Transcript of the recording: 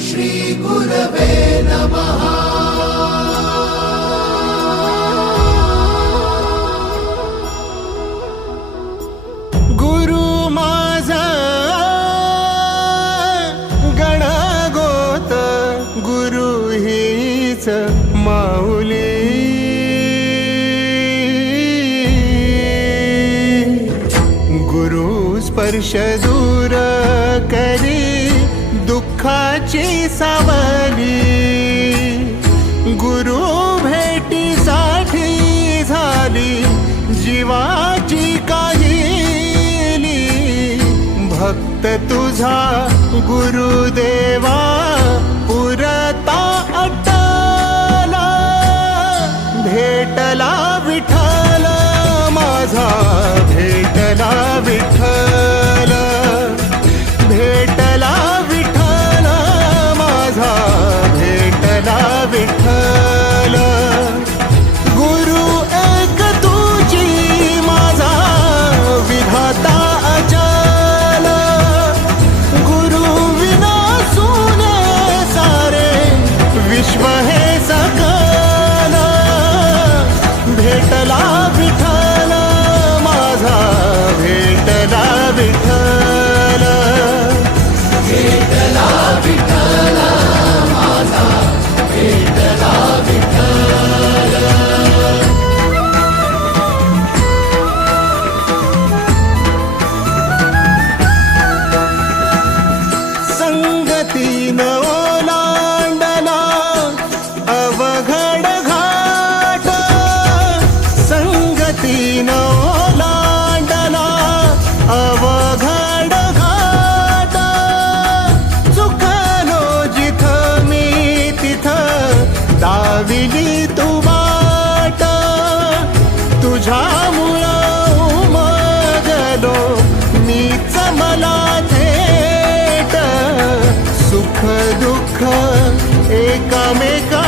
श्री गुरवे नमः। गुरु माझा गणगोत, गुरु हीच माऊली। गुरु स्पर्श दूर करी दुःखाची सावली। गुरु भेटीसाठी झाली जीवाची काहिली। भक्त तुझा गुरुदेवा पुरता अटला। भेटला विठ्ठल माझा, भेटला विठ्ठल, भेटला विठ्ठल माझा, भेटला विठ्ठल। गुरु एक तुझी माझा विधाता अचल। गुरु विना सुने सारे विश्व हे सकल। भेटला विठ्ठल माझा, भेटला विठ्ठल, भेटला विठ्ठल माझा, भेटला विठ्ठल। संगतीन ओलांडला अवघड घाट। संगतीन ओलांडला अवघड घाट। चुकलो जिथं मी तिथं दाविली तू वाट। तुझ्यामुळं उमगलो मीच मला थेट। सुख दुःख एकामेका